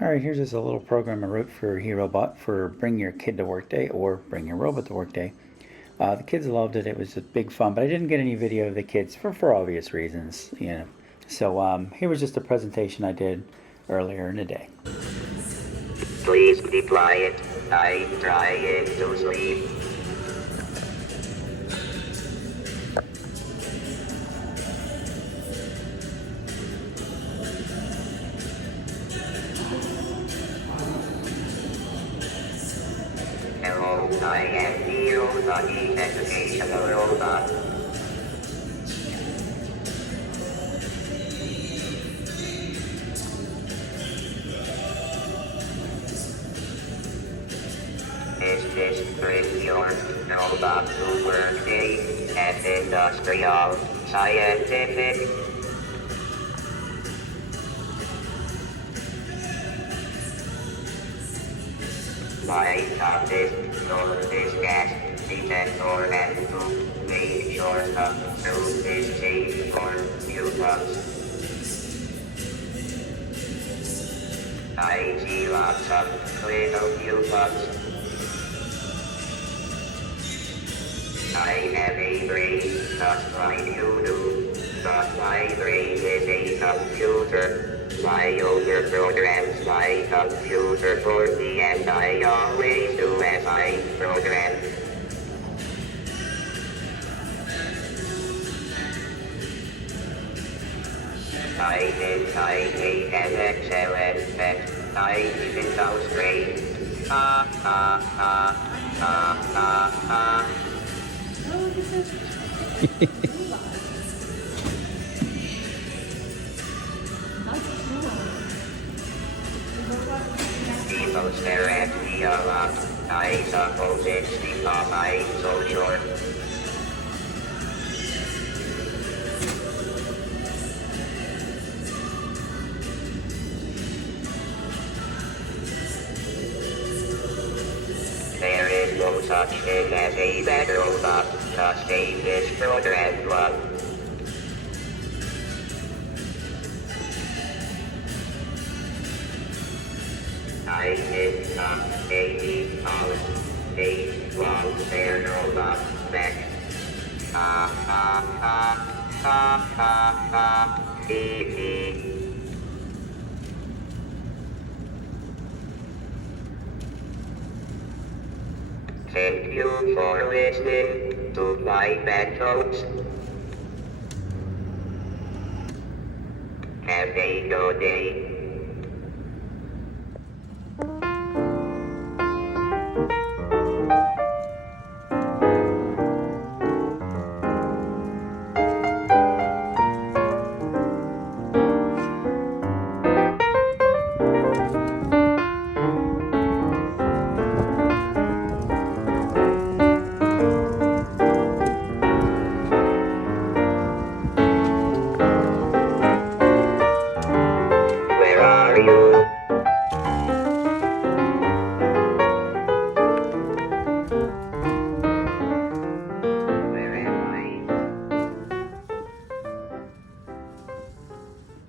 Alright, here's just a little program I wrote for HeroBot for Bring Your Kid to Work Day or Bring Your Robot to Work Day. The kids loved it. It was a big fun, but I didn't get any video of the kids for obvious reasons. So here was just a presentation I did earlier in the day. Please deploy it. I'm trying to sleep. Hello, I am Hero, the educational robot. Is this bring your robot to work day at industrial, scientific? My toughest north is gas detector and to make sure the truth is safe for humans. I see lots of little humans. I have a brain just like you do, but my brain is a computer. My older programs my computer for me and I always do as I program. I hate an excellent text. I even sounds great. Ha ha ha ha ha ha. People stare at me a lot. I suppose it's because I'm so short. There is no such thing as a bad robot. The safest program club. I did some a long fair robot back. Ha ha ha ha ha ha hee hee. Thank you for listening to my bad jokes. Have a good day.